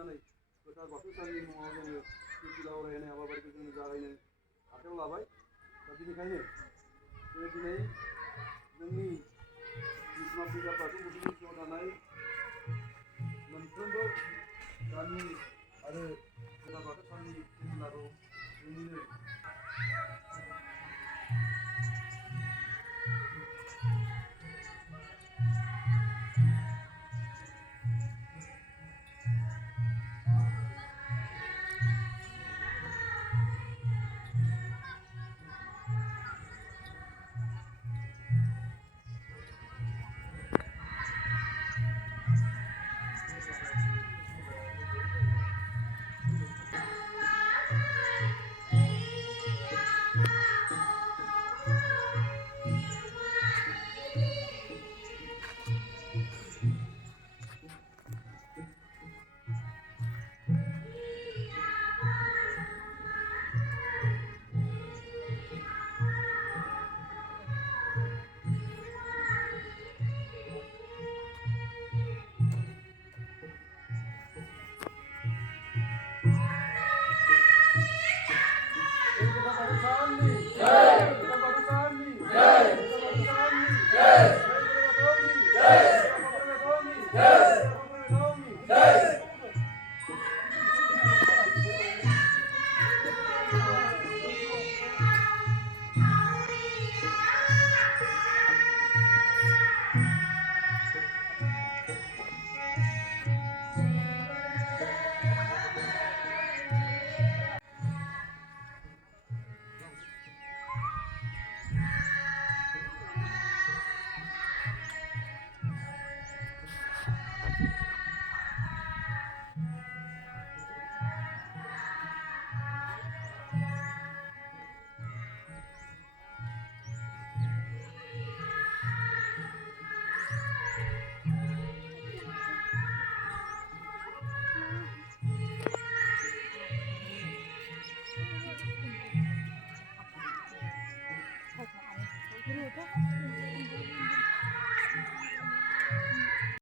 लाखिनानै गोथार बाथौ साननि मुङाव जोङो मिथिला अरायनाय हाबाफारिखौ जोङो जागायनो आखायाव लाबाय। दा बेनिखायनो जोङो दिनै जोंनि बिमा फुजा बाथौ गुदिनि सिङाव थानाय मोनफ्रोमबो गामि आरो गोथार बाथौ साननि सिबिलाखौ जोंनिनो Jai